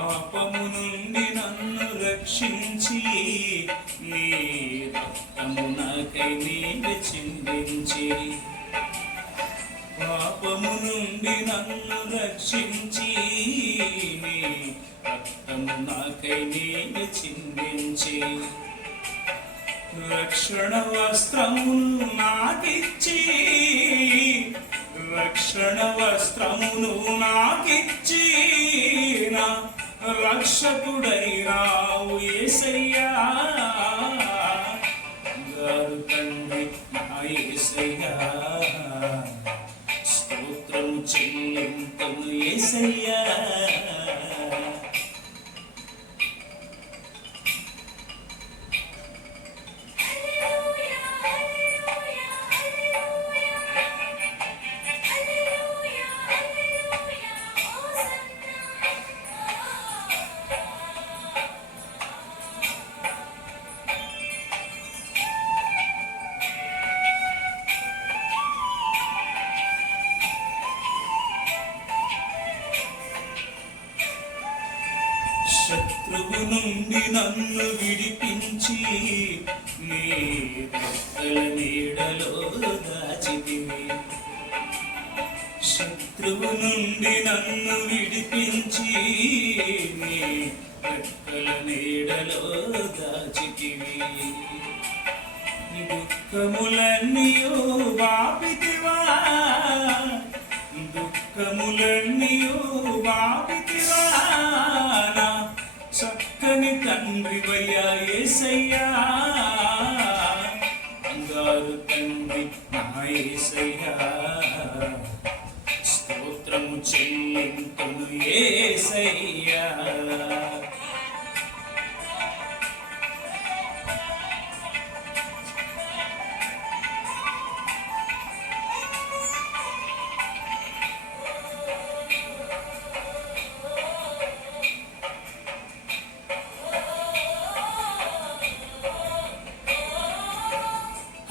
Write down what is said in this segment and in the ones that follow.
పాపము నుండి నన్ను రక్షించి నీ రక్తము నాకై నీవు చిందించి. పాపము నుండి నన్ను రక్షించి నీ రక్తము నాకై నీవు చిందించి. రక్షణ వస్త్రమును నాకిచ్చి రక్షణ వస్త్రమును నాకిచ్చి నా రక్షకుడైనావు ఏసయ్యా. గారు తండ్రి నా ఏసయ్యా. స్తోత్రం చెల్లింతము ఏసయ్యా. శత్రువు నుండి నన్ను విడిపించి నీ రెక్కల నీడలో దాచితివి శత్రువు నుండి నన్ను విడిపించి నీ రెక్కల నీడలో దాచితివి దుఃఖములన్నీయో వాపితివా? దుఃఖములన్నీయో వాపితివా? చక్కని తండ్రి వయ్యా ఏసయ్యా. బంగారు తండ్రి నా ఏసయ్యా. స్తోత్రము చెల్లింతులు ఏసయ్యా.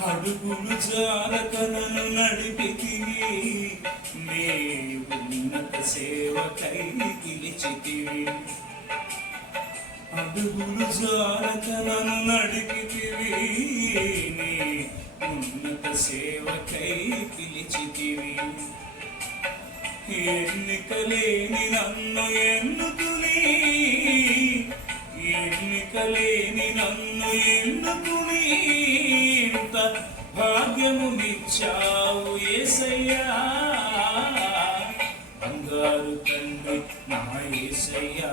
అడుగులు జాలకలను నడిపితివి నీవు ఉన్నత సేవకై పిలిచితివి అడుగులు జాలకలను నడిపితివి. నీ ఉన్నత సేవకై పిలిచితివి ఎన్నికలేని నన్ను ఎన్నుకుని ఎన్నికలేని నన్ను ఎన్నుకుని ఎంత భాగ్యము నిచ్చావు ఏసయ్యా? బంగారు తండ్రి నా ఏసయ్యా.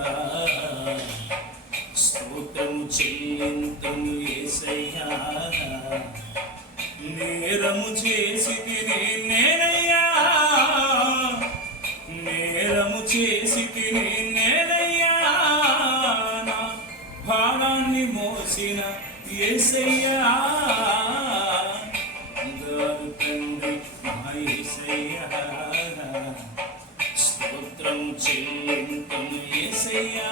స్తోత్రము చెల్లింతము ఏసయ్యా. నేరము చేసి తిని నేనయ్యా. నేరము చేసి తిని నేనయ్యా. నా భారాన్ని మోసిన ఏసయ్యా. చెల్లింపం ఎసయ్యా